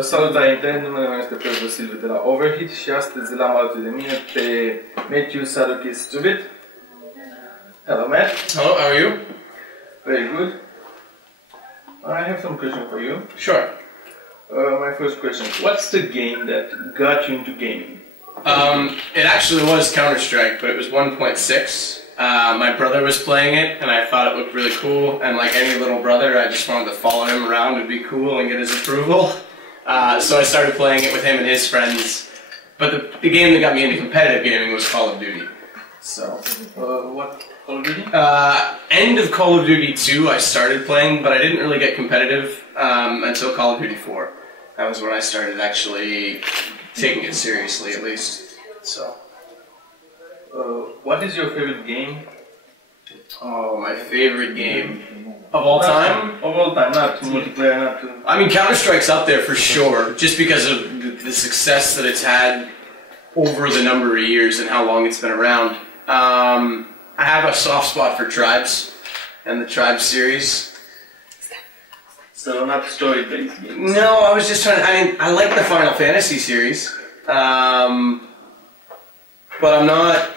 Salutare intern, numele meu este profesorul Silviu de la Overheat și astăzi l-am alături de mine pe Matthew Sadokist Trivett. Hello Matt. Hello, how are you? Very good. I have some questions for you. Sure. My first question, what's the game that got you into gaming? It actually was Counter-Strike, but it was 1.6. My brother was playing it, and I thought it looked really cool, and like any little brother, I just wanted to follow him around and be cool and get his approval. So I started playing it with him and his friends. But the game that got me into competitive gaming was Call of Duty. So, What Call of Duty? End of Call of Duty 2 I started playing, but I didn't really get competitive until Call of Duty 4. That was when I started actually taking it seriously, at least. So, what is your favorite game? oh, my favorite game of all time? Of all time, not multiplayer, not... I mean, Counter-Strike's up there for sure, just because of the success that it's had over the number of years and how long it's been around. I have a soft spot for Tribes and the Tribes series. So not story-based games? No, I was just trying to, I mean, I like the Final Fantasy series, but I'm not,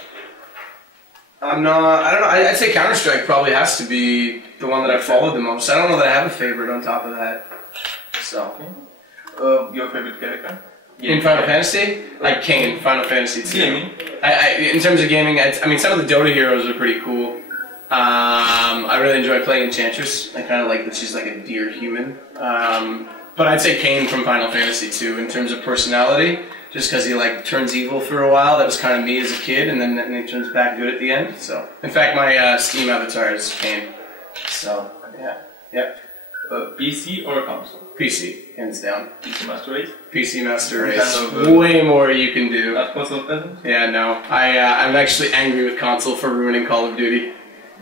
I don't know, I'd say Counter-Strike probably has to be the one that I've followed the most. I don't know that I have a favorite on top of that, so. Your favorite character? In Final Fantasy? Like Kain, Final Fantasy 2. Gaming? In terms of gaming, I mean, some of the Dota heroes are pretty cool. I really enjoy playing Enchantress. I kind of like that she's like a deer human. But I'd say Kain from Final Fantasy 2 in terms of personality, just because he like turns evil for a while. That was kind of me as a kid, and then he turns back good at the end. So, in fact, my Steam avatar is Kain. So, yeah. PC or console? PC, hands down. PC Master Race? PC Master Race. Way more you can do. Not console peasant? Yeah, no. I'm actually angry with console for ruining Call of Duty.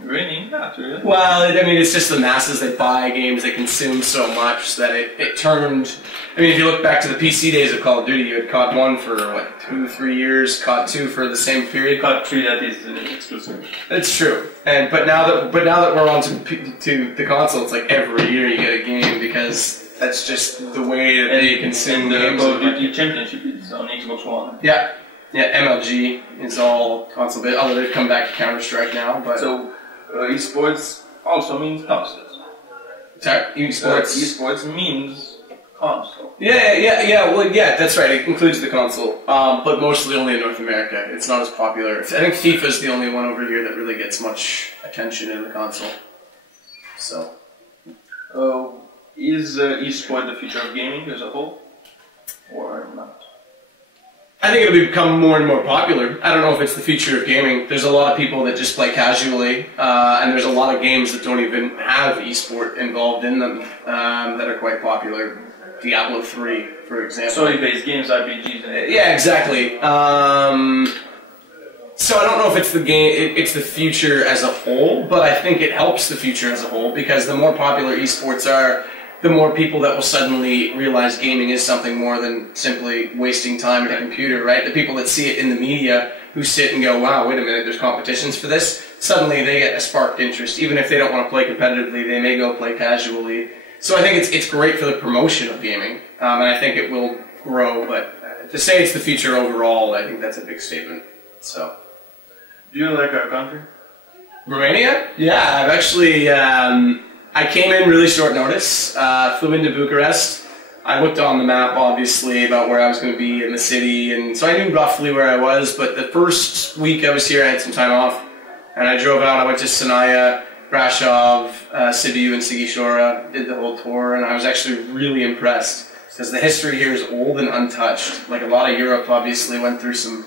Really? Not really. Well, I mean, it's just the masses that buy games, that consume so much that it turned... I mean, if you look back to the PC days of Call of Duty, you had COD 1 for, what, 2-3 years, COD 2 for the same period. COD 3, that is exclusive. That's true. But now that we're on to the console, it's like every year you get a game because that's just the way that they consume games. Call of Duty Championship is on Xbox One. Yeah, MLG is all console based, although they've come back to Counter-Strike now. But so, esports also means consoles. Sorry, esports. Esports means console. Yeah, that's right. It includes the console, but mostly only in North America. It's not as popular. I think FIFA's the only one over here that really gets much attention in the console. So, is esport the future of gaming as a whole, or not? I think it'll become more and more popular. I don't know if it's the future of gaming. There's a lot of people that just play casually, and there's a lot of games that don't even have esport involved in them that are quite popular. Diablo 3, for example. Story-based games, RPGs. Yeah, exactly. So I don't know if it's the future as a whole, but I think it helps the future as a whole because the more popular esports are, the more people that will suddenly realize gaming is something more than simply wasting time at a computer, right? The people that see it in the media who sit and go, wow, wait a minute, there's competitions for this, suddenly they get a sparked interest. Even if they don't want to play competitively, they may go play casually. So I think it's great for the promotion of gaming, and I think it will grow, but to say it's the future overall, I think that's a big statement. So, do you like our country? Romania? Yeah, I've actually, I came in really short notice, flew into Bucharest. I looked on the map, obviously, about where I was going to be in the city, and so I knew roughly where I was, but the first week I was here, I had some time off, and I drove out, I went to Sinaia, Brasov, Silviu and Sighișoara, did the whole tour, and I was actually really impressed, because the history here is old and untouched. Like a lot of Europe obviously went through some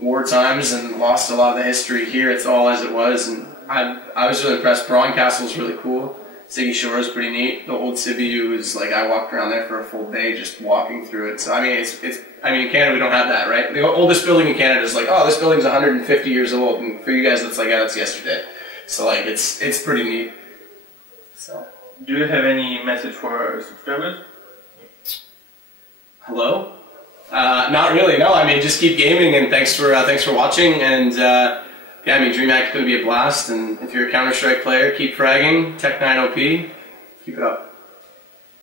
war times and lost a lot of the history. Here it's all as it was, and I was really impressed. Braun Castle is really cool. Sighișoara is pretty neat. The old Silviu is like, I walked around there for a full day just walking through it. So I mean, in Canada we don't have that, right? The oldest building in Canada is like, oh, this building's 150 years old, and for you guys that's like, yeah, that's yesterday. So like, it's pretty neat. So, do you have any message for our subscribers? Hello? Not really. No. I mean, just keep gaming, and thanks for watching. And yeah, I mean, DreamHack's going to be a blast. And if you're a Counter-Strike player, keep fragging. Tech9 OP. Keep it up.